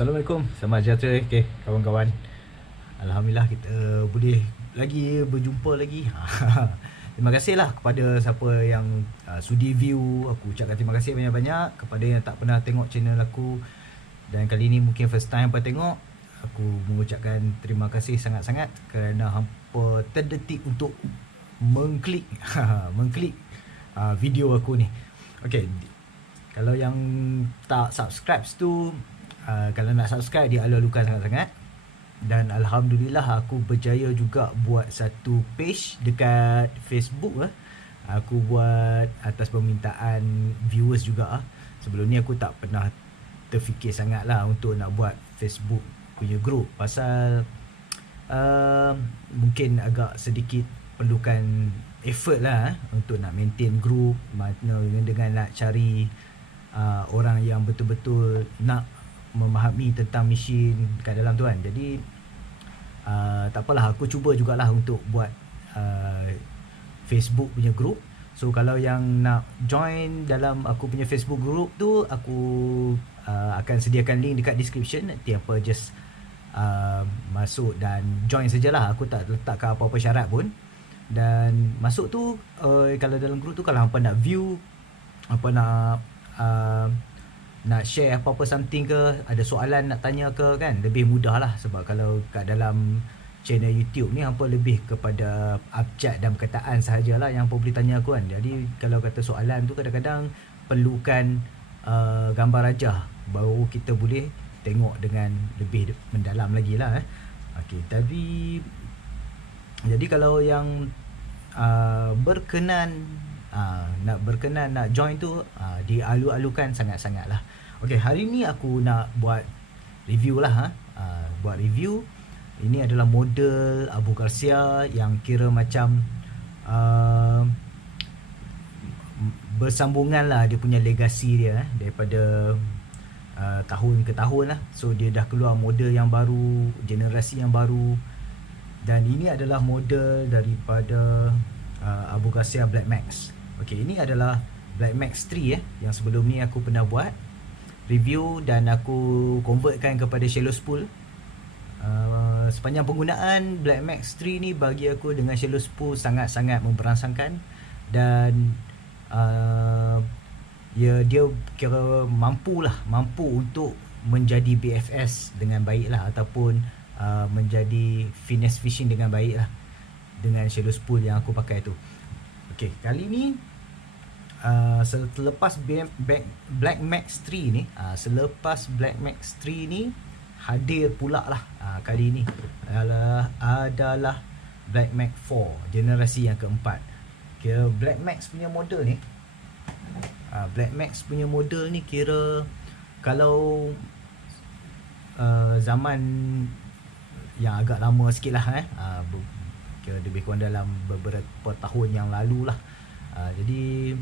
Assalamualaikum, selamat sejahtera kawan-kawan. Alhamdulillah kita boleh lagi berjumpa lagi. Terima kasihlah kepada siapa yang sudi view. Aku ucapkan terima kasih banyak-banyak kepada yang tak pernah tengok channel aku. Dan kali ni mungkin first time hampa tengok. Aku mengucapkan terima kasih sangat-sangat kerana hampa terdetik untuk mengklik video aku ni. Okay, kalau yang tak subscribe tu, kalau nak subscribe dia ala-alukan sangat-sangat. Dan Alhamdulillah aku berjaya juga buat satu page dekat Facebook lah. Aku buat atas permintaan viewers juga. Sebelum ni aku tak pernah terfikir sangat lah untuk nak buat Facebook punya group. Pasal mungkin agak sedikit perlukan effort lah untuk nak maintain group, dengan nak cari orang yang betul-betul nak memahami tentang mesin kat dalam tu kan. Jadi tak apalah, aku cuba jugalah untuk buat Facebook punya group. So kalau yang nak join dalam aku punya Facebook group tu, aku akan sediakan link dekat description. Nanti apa just masuk dan join sajalah. Aku tak letakkan apa-apa syarat pun. Dan masuk tu, kalau dalam group tu, kalau hampa nak view, apa nak share apa-apa something ke, ada soalan nak tanya ke kan, lebih mudah lah. Sebab kalau kat dalam channel YouTube ni hampa lebih kepada abjad dan perkataan sahajalah yang hampa boleh tanya aku kan. Jadi kalau kata soalan tu kadang-kadang perlukan gambar rajah, baru kita boleh tengok dengan lebih mendalam lagi lah. Okay, tapi jadi kalau yang berkenan nak join tu, dialu-alukan sangat-sangat lah. Okay, hari ni aku nak buat review lah. Buat review. Ini adalah model Abu Garcia yang kira macam bersambungan lah dia punya legasi dia daripada tahun ke tahun lah. So dia dah keluar model yang baru, generasi yang baru. Dan ini adalah model daripada Abu Garcia Black Max. Okay, ini adalah Black Max 3 yang sebelum ni aku pernah buat review dan aku convertkan kepada shallow spool. Sepanjang penggunaan Black Max 3 ni, bagi aku dengan shallow spool sangat-sangat memperangsangkan. Dan dia kira mampu untuk menjadi BFS dengan baik lah, ataupun menjadi finesse fishing dengan baik lah dengan shallow spool yang aku pakai tu. Okay, kali ni selepas Black Max 3 ni, selepas Black Max 3 ni hadir pula lah kali ni adalah Black Max 4 generasi yang keempat. Kira Black Max punya model ni, Black Max punya model ni kira kalau zaman yang agak lama sikit lah, kira lebih kurang dalam beberapa tahun yang lalu lah. Jadi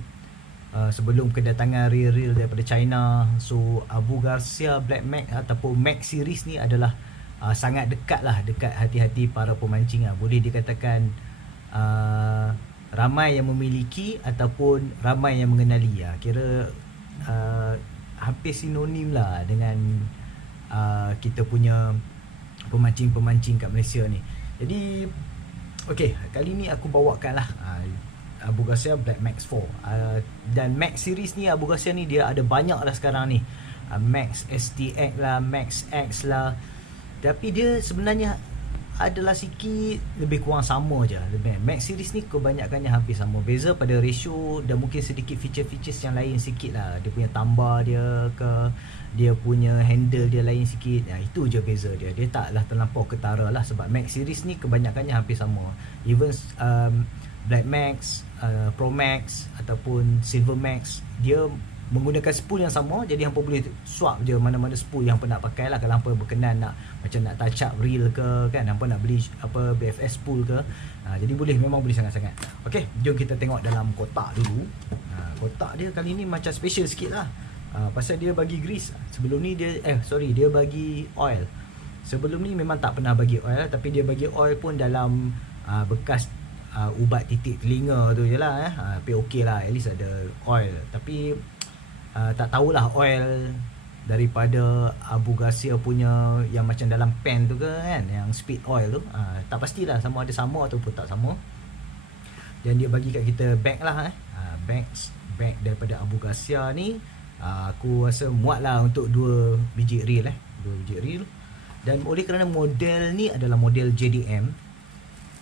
sebelum kedatangan reel daripada China, so Abu Garcia Black Max ataupun Max series ni adalah sangat dekat hati-hati para pemancing lah. Boleh dikatakan ramai yang memiliki ataupun ramai yang mengenali lah. Kira hampir sinonim lah dengan kita punya pemancing-pemancing kat Malaysia ni. Jadi okay, kali ni aku bawakan lah Abu Garcia Black Max 4. Dan Max series ni, Abu Garcia ni dia ada banyak lah sekarang ni. Max STX lah, Max X lah. Tapi dia sebenarnya adalah sikit lebih kurang sama je. Max series ni kebanyakannya hampir sama. Beza pada ratio dan mungkin sedikit feature-features yang lain sikit lah. Dia punya tambah dia ke, dia punya handle dia lain sikit. Itu je beza dia. Dia taklah terlampau ketara lah. Sebab Max series ni kebanyakannya hampir sama. Even Black Max, Pro Max ataupun Silver Max, dia menggunakan spool yang sama. Jadi hampa boleh swap je mana-mana spool yang hampa nak pakai lah. Kalau hampa berkenan nak macam nak touch up reel ke kan, hampa nak beli BFS spool ke, jadi memang boleh sangat-sangat. Okay, jom kita tengok dalam kotak dulu. Kotak dia kali ni macam special sikit lah. Pasal dia bagi grease. Sebelum ni dia bagi oil. Sebelum ni memang tak pernah bagi oil, tapi dia bagi oil pun dalam bekas ubat titik telinga tu je lah. Tapi okey lah, at least ada oil. Tapi tak tahulah oil daripada Abu Garcia punya yang macam dalam pan tu ke kan, yang speed oil tu. Tak pastilah sama ada sama ataupun tak sama. Dan dia bagi kat kita bag lah bag daripada Abu Garcia ni. Aku rasa muat lah untuk 2 biji reel 2 biji reel. Dan oleh kerana model ni adalah model JDM,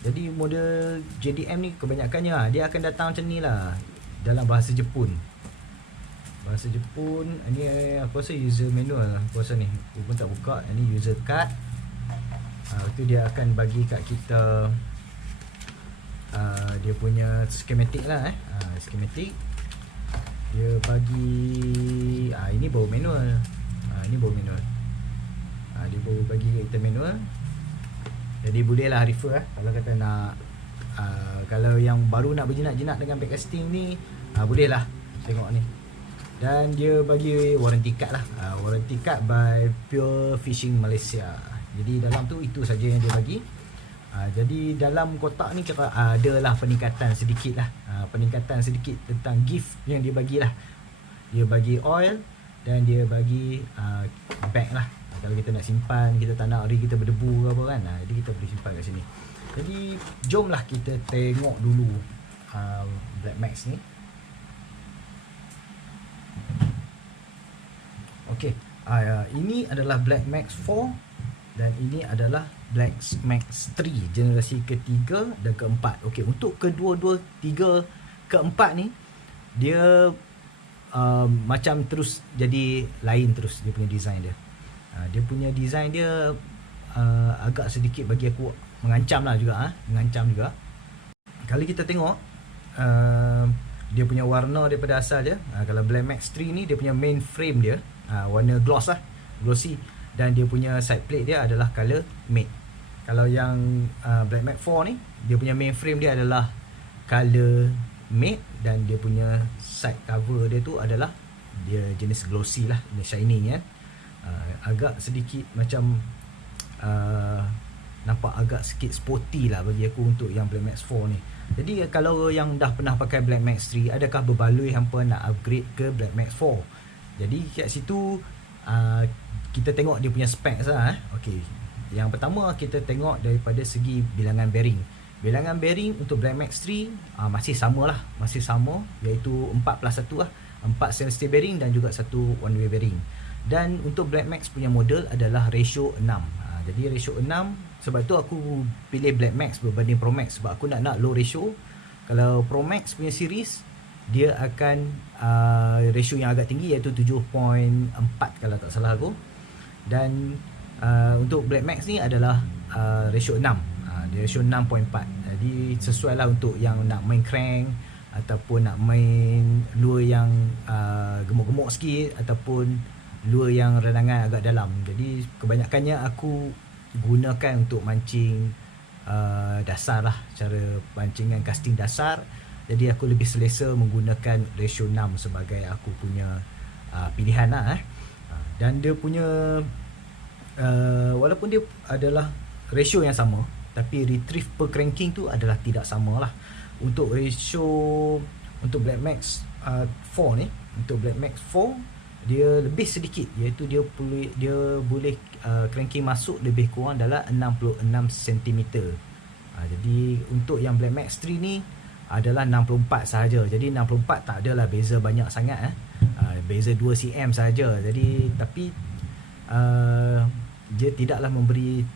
jadi model JDM ni kebanyakannya dia akan datang macam ni lah, dalam bahasa Jepun. Bahasa Jepun ni aku rasa user manual, aku rasa ni aku pun tak buka. Ni user card. Itu dia akan bagi kat kita dia punya schematic lah schematic. Dia bagi ini baru manual. Ini baru manual. Dia baru bagi kat kita manual. Jadi boleh lah refer kalau kata nak kalau yang baru nak berjinak-jinak dengan backcasting ni, boleh lah tengok ni. Dan dia bagi warranty card lah, warranty card by Pure Fishing Malaysia. Jadi dalam tu itu saja yang dia bagi. Jadi dalam kotak ni kira adalah peningkatan sedikit lah, peningkatan sedikit tentang gift yang dia bagi lah. Dia bagi oil dan dia bagi bag lah. Kalau kita nak simpan, kita tak nak rig kita berdebu ke apa kan, jadi kita boleh simpan kat sini. Jadi jomlah kita tengok dulu Black Max ni. Okey, ini adalah Black Max 4 dan ini adalah Black Max 3 generasi ketiga dan keempat. Okey, untuk kedua-dua, tiga, keempat ni dia macam terus jadi lain terus dia punya design dia. Dia punya design dia agak sedikit bagi aku mengancam lah juga, mengancam juga. Kalau kita tengok dia punya warna daripada asal dia, kalau Black Max 3 ni dia punya main frame dia warna gloss lah, glossy, dan dia punya side plate dia adalah color matte. Kalau yang Black Max 4 ni dia punya main frame dia adalah color matte dan dia punya side cover dia tu adalah dia jenis glossy lah, dia shiny kan. Agak sedikit macam nampak agak sikit sporty lah bagi aku untuk yang Black Max 4 ni. Jadi kalau yang dah pernah pakai Black Max 3, adakah berbaloi hampa nak upgrade ke Black Max 4? Jadi kat situ kita tengok dia punya specs lah. Okey, yang pertama kita tengok daripada segi bilangan bearing. Bilangan bearing untuk Black Max 3 masih sama lah, masih sama, iaitu 4+1 lah, 4 stainless steel bearing dan juga 1 one way bearing. Dan untuk Black Max punya model adalah ratio 6. Jadi ratio 6, sebab tu aku pilih Black Max berbanding Pro Max, sebab aku nak low ratio. Kalau Pro Max punya series dia akan ratio yang agak tinggi, iaitu 7.4 kalau tak salah aku. Dan untuk Black Max ni adalah ratio 6, dia ratio 6.4. Jadi sesuai lah untuk yang nak main crank ataupun nak main lure yang gemuk-gemuk sikit ataupun lure yang renangan agak dalam. Jadi kebanyakannya aku gunakan untuk mancing dasar lah, cara pancingan casting dasar. Jadi aku lebih selesa menggunakan ratio 6 sebagai aku punya pilihan lah. Dan dia punya walaupun dia adalah ratio yang sama, tapi retrieve per cranking tu adalah tidak sama lah. Untuk ratio untuk Black Max 4 ni, untuk Black Max 4 dia lebih sedikit, iaitu dia boleh cranking masuk lebih kurang dalam 66 cm. Jadi untuk yang Black Max 3 ni adalah 64 sahaja. Jadi 64 tak adalah beza banyak sangat, beza 2 cm sahaja. Jadi tapi dia tidaklah memberi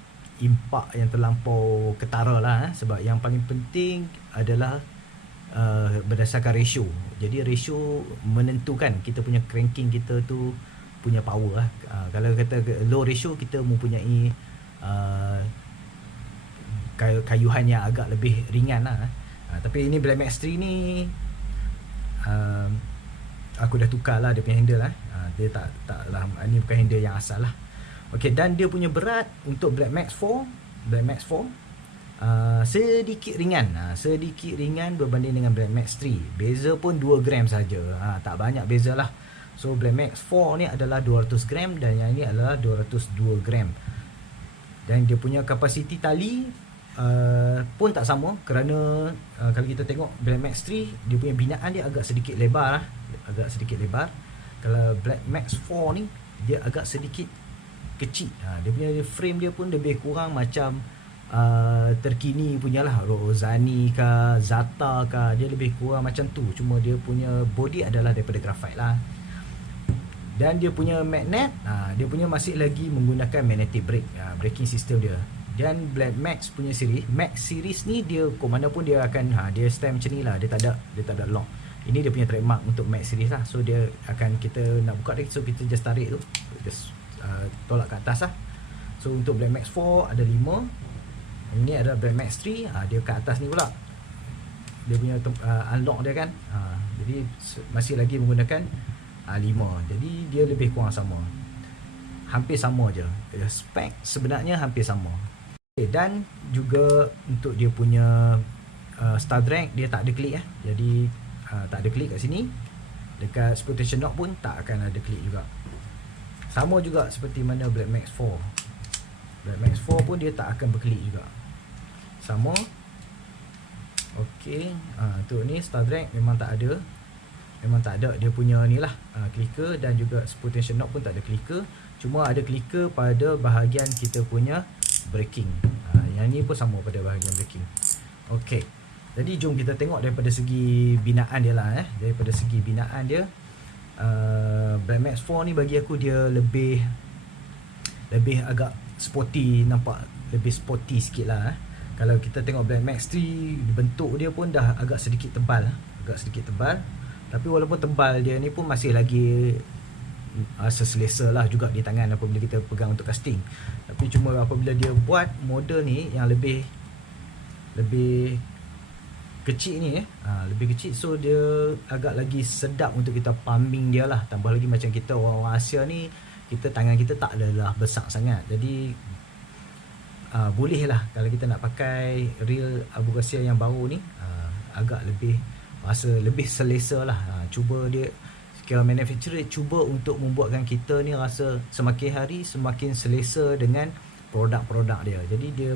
impak yang terlampau ketara lah, sebab yang paling penting adalah berdasarkan ratio. Jadi ratio menentukan kita punya cranking kita tu punya power lah. Kalau kata low ratio, kita mempunyai kayuhan yang agak lebih ringan lah. Tapi ini Black Max 3 ni aku dah tukar lah dia punya handle lah. Dia tak lah, ini bukan handle yang asal lah. Okey, dan dia punya berat untuk Black Max 4 sedikit ringan, sedikit ringan berbanding dengan Black Max 3. Beza pun 2 gram saja, tak banyak beza lah. So Black Max 4 ni adalah 200 gram dan yang ini adalah 202 gram. Dan dia punya kapasiti tali pun tak sama, kerana kalau kita tengok Black Max 3, dia punya binaan dia agak sedikit lebar lah, agak sedikit lebar. Kalau Black Max 4 ni dia agak sedikit kecil. Dia punya frame dia pun lebih kurang macam terkini punya lah, Rozani ke Zata ke, dia lebih kurang macam tu. Cuma dia punya body adalah daripada grafit lah. Dan dia punya magnet, dia punya masih lagi menggunakan magnetic brake, braking system dia. Dan Black Max punya series, Max series ni dia ke mana pun dia akan dia stand macam ni lah, dia tak ada lock. Ini dia punya trademark untuk Max series lah. So dia akan, kita nak buka dia, so kita just tarik tu, just tolak ke atas lah. So untuk Black Max 4 ada 5. Ini ada Black Max 3, dia ke atas ni pula dia punya unlock dia kan. Jadi masih lagi menggunakan 5. Jadi dia lebih kurang sama, hampir sama je. Spek sebenarnya hampir sama. Dan juga untuk dia punya Star Drag, dia tak ada klik Jadi tak ada klik kat sini. Dekat Sportation Knob pun tak akan ada klik juga. Sama juga seperti mana Black Max 4. Black Max 4 pun dia tak akan berklik juga. Sama. Okey, untuk ni Star Drag memang tak ada. Memang tak ada dia punya ni lah, clicker, dan juga Sportation Knob pun tak ada clicker. Cuma ada clicker pada bahagian kita punya braking. Yang ni pun sama pada bahagian braking. Okey. Jadi jom kita tengok daripada segi binaan dia lah. Daripada segi binaan dia, Black Max 4 ni bagi aku dia lebih agak sporty, nampak lebih sporty sikit lah. Kalau kita tengok Black Max 3, bentuk dia pun dah agak sedikit tebal. Tapi walaupun tebal, dia ni pun masih lagi seselesa lah juga di tangan apabila kita pegang untuk casting. Tapi cuma apabila dia buat model ni yang lebih kecil ni lebih kecil, so dia agak lagi sedap untuk kita pumping dia lah. Tambah lagi macam kita orang Asia ni, tangan kita tak adalah besar sangat. Jadi boleh lah kalau kita nak pakai reel Abu Garcia yang baru ni, agak lebih rasa lebih selesa lah. Cuba dia, kira manufacturer cuba untuk membuatkan kita ni rasa semakin hari semakin selesa dengan produk-produk dia. Jadi dia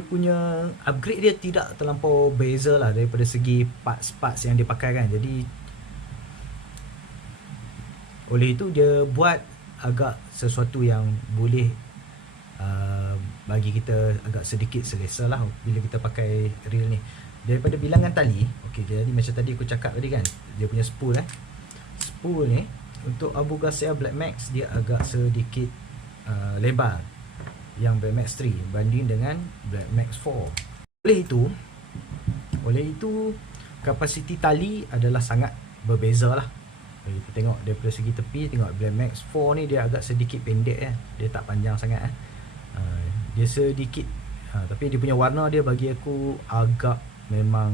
punya upgrade dia tidak terlampau beza lah daripada segi parts-parts yang dia pakai kan. Jadi oleh itu dia buat agak sesuatu yang boleh bagi kita agak sedikit selesa lah bila kita pakai reel ni. Daripada bilangan tali, okey, jadi macam tadi aku cakap tadi kan, dia punya spool spool ni untuk Abu Garcia Black Max dia agak sedikit lebar yang Black Max 3 banding dengan Black Max 4. Oleh itu kapasiti tali adalah sangat berbeza lah. Kita tengok daripada segi tepi, tengok Black Max 4 ni dia agak sedikit pendek dia tak panjang sangat dia sedikit, tapi dia punya warna dia bagi aku agak memang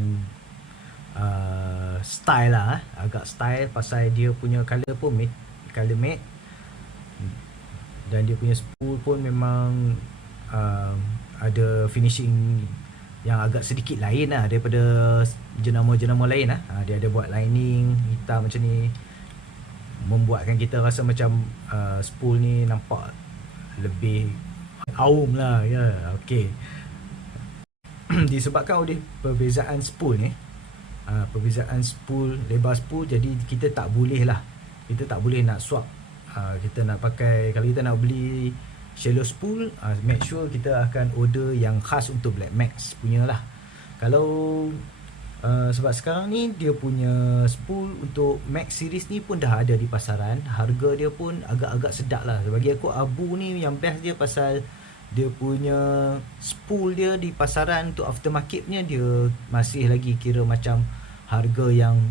style lah, agak style, pasal dia punya color pun color matte, dan dia punya spool pun memang ada finishing yang agak sedikit lain lah daripada jenama-jenama lain lah. Dia ada buat lining hitam macam ni, membuatkan kita rasa macam spool ni nampak lebih awam lah okey. Disebabkan oleh perbezaan spool ni, perbezaan spool, lebar spool, jadi kita tak boleh nak swap. Kita nak pakai, kalau kita nak beli shallow spool, make sure kita akan order yang khas untuk Black Max punya lah. Kalau sebab sekarang ni dia punya spool untuk Max series ni pun dah ada di pasaran, harga dia pun agak-agak sedap lah. Bagi aku Abu ni yang best dia pasal dia punya spool dia di pasaran untuk aftermarket punya, dia masih lagi kira macam harga yang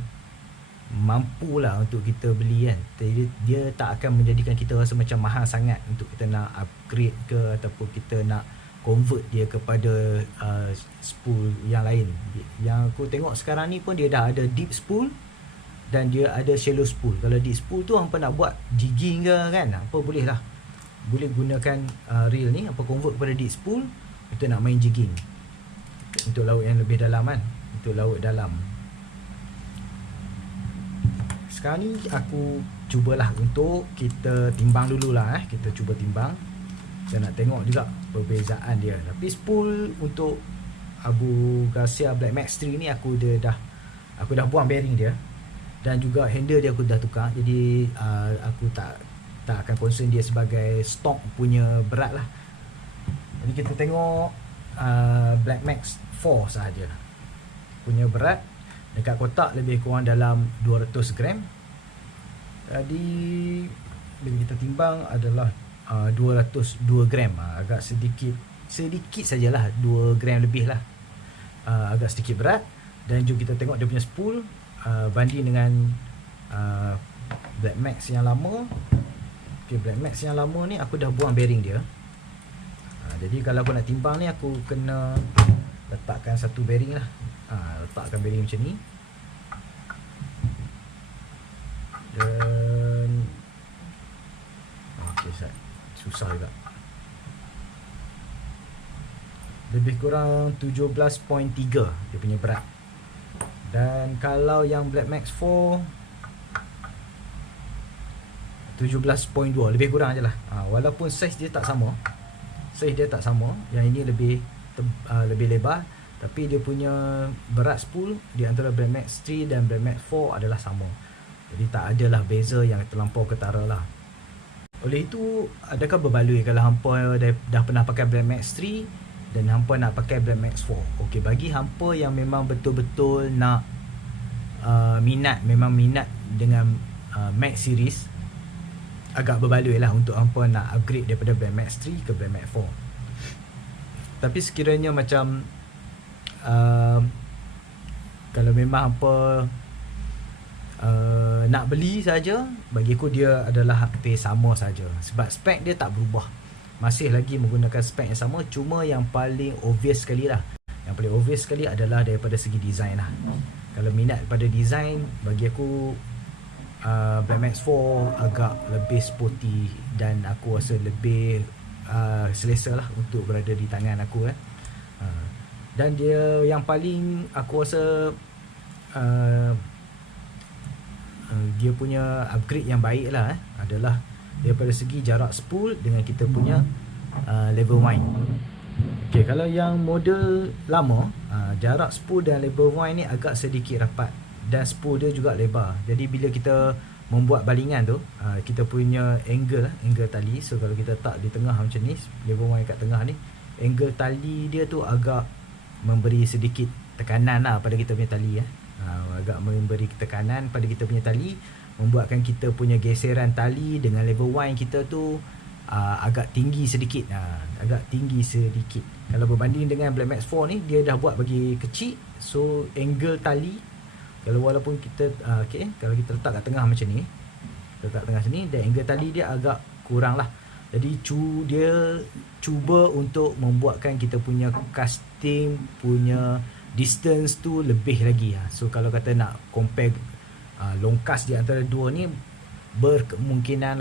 mampu lah untuk kita beli kan. Jadi dia tak akan menjadikan kita rasa macam mahal sangat untuk kita nak upgrade ke ataupun kita nak convert dia kepada spool yang lain. Yang aku tengok sekarang ni pun dia dah ada deep spool dan dia ada shallow spool. Kalau deep spool tu hampa nak buat jigging ke kan, apa boleh lah, boleh gunakan reel ni apa convert kepada deep spool untuk nak main jigging untuk laut yang lebih dalam kan, untuk laut dalam. Sekarang ni aku cubalah untuk kita timbang dululah kita cuba timbang. Saya nak tengok juga perbezaan dia. Tapi spool untuk Abu Garcia Black Max 3 ni aku dah buang bearing dia. Dan juga handle dia aku dah tukar. Jadi aku tak akan concern dia sebagai stock punya berat lah. Jadi kita tengok Black Max 4 sahaja punya berat. Dekat kotak lebih kurang dalam 200 gram. Jadi bila kita timbang adalah 202 gram. Agak sedikit sajalah, 2 gram lebih lah. Agak sedikit berat. Dan juga kita tengok dia punya spool banding dengan Black Max yang lama. Okay, Black Max yang lama ni aku dah buang bearing dia. Jadi kalau aku nak timbang ni, aku kena letakkan satu bearing lah. Letakkan bearing macam ni. Dan okay, susah juga. Lebih kurang 17.3 dia punya berat. Dan kalau yang Black Max 4 17.2, lebih kurang je lah. Walaupun saiz dia tak sama. Yang ini lebih lebar, tapi dia punya berat spool di antara Black Max 3 dan Black Max 4 adalah sama. Jadi tak adalah beza yang terlampau ketara lah. Oleh itu, adakah berbaloi kalau hampa dah pernah pakai Black Max 3 dan hampa nak pakai Black Max 4? Okey, bagi hampa yang memang betul-betul nak minat dengan Max series, agak berbaloi lah untuk hampa nak upgrade daripada Black Max 3 ke Black Max 4. Tapi sekiranya macam kalau memang hampa nak beli saja, bagi aku dia adalah hampir sama saja. Sebab spek dia tak berubah, masih lagi menggunakan spek yang sama. Cuma yang paling obvious sekali adalah daripada segi design lah. Kalau minat pada design, bagi aku Black Max 4 agak lebih sporty dan aku rasa lebih selesa lah untuk berada di tangan aku dan dia yang paling aku rasa dia punya upgrade yang baik lah adalah daripada segi jarak spool dengan kita punya level wind. Okay, kalau yang model lama, jarak spool dan level wind ni agak sedikit rapat dan spool dia juga lebar. Jadi bila kita membuat balingan tu, kita punya angle tali. So kalau kita letak di tengah macam ni, level wind kat tengah ni, angle tali dia tu agak memberi sedikit tekanan lah pada kita punya tali. Agak memberi tekanan pada kita punya tali, membuatkan kita punya geseran tali dengan level wind kita tu agak tinggi sedikit. Kalau berbanding dengan Black Max 4 ni, dia dah buat bagi kecil. So angle tali, kalau walaupun kita kalau kita letak kat tengah macam ni, dan angle tali dia agak kurang lah. Jadi dia cuba untuk membuatkan kita punya casting punya distance tu lebih lagi. So kalau kata nak compare longkas di antara dua ni, berkemungkinan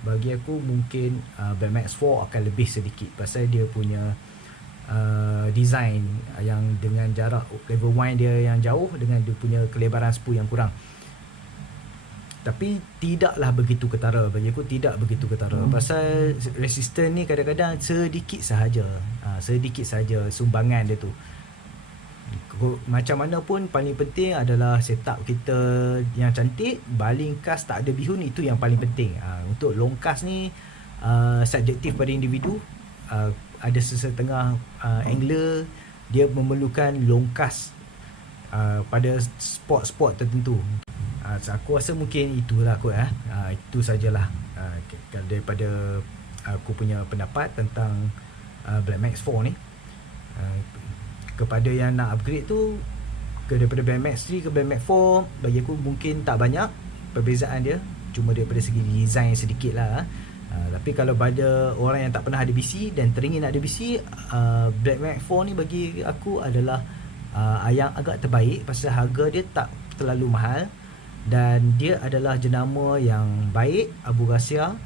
bagi aku mungkin Black Max 4 akan lebih sedikit, pasal dia punya design yang dengan jarak level wind dia yang jauh dengan dia punya kelebaran spool yang kurang. Tapi tidaklah begitu ketara, bagi aku tidak begitu ketara. Pasal resistor ni kadang-kadang sedikit sahaja sumbangan dia tu. Macam mana pun, paling penting adalah setup kita yang cantik, baling kas tak ada bihun, itu yang paling penting. Untuk long kas ni subjektif pada individu. Ada sesetengah angler dia memerlukan long kas pada spot-spot tertentu. Aku rasa mungkin itulah kot. Itu sajalah daripada aku punya pendapat tentang Black Max 4 ni. Kepada yang nak upgrade tu, daripada Black Max 3 ke Black Max 4, bagi aku mungkin tak banyak perbezaan dia, cuma daripada segi design sedikit lah. Tapi kalau pada orang yang tak pernah ada BC dan teringin nak ada BC, Black Max 4 ni bagi aku adalah yang agak terbaik, pasal harga dia tak terlalu mahal dan dia adalah jenama yang baik, Abu Ghasia,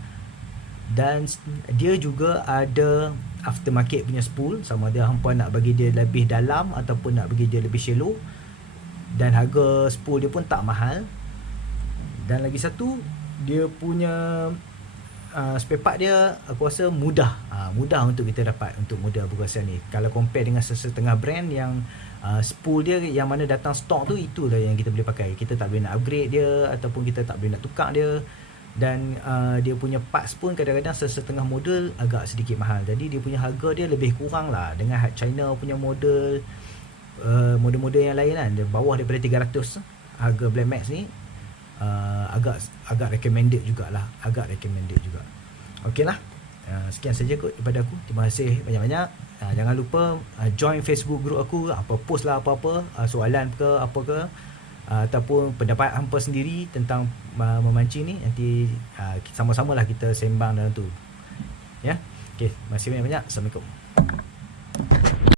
dan dia juga ada aftermarket punya spool, sama ada hampa nak bagi dia lebih dalam ataupun nak bagi dia lebih shallow, dan harga spool dia pun tak mahal. Dan lagi satu, dia punya spare part dia aku rasa mudah untuk kita dapat, untuk model Abu Ghasia ni. Kalau compare dengan setengah brand yang spool dia yang mana datang stok tu, itulah yang kita boleh pakai. Kita tak boleh nak upgrade dia ataupun kita tak boleh nak tukar dia. Dan dia punya parts pun kadang-kadang setengah model agak sedikit mahal. Jadi dia punya harga dia lebih kurang lah dengan China punya model, model-model yang lain kan. Dia bawah daripada 300 harga Blade Max ni. Agak recommended jugalah. Okey lah. Sekian saja kot daripada aku. Terima kasih banyak-banyak. Jangan lupa join Facebook group aku. Post lah apa-apa, soalan ke apa ke, ataupun pendapat hampa sendiri tentang memancing ni. Nanti sama-sama lah kita sembang dalam tu. Ya. Okey, terima kasih banyak-banyak. Assalamualaikum.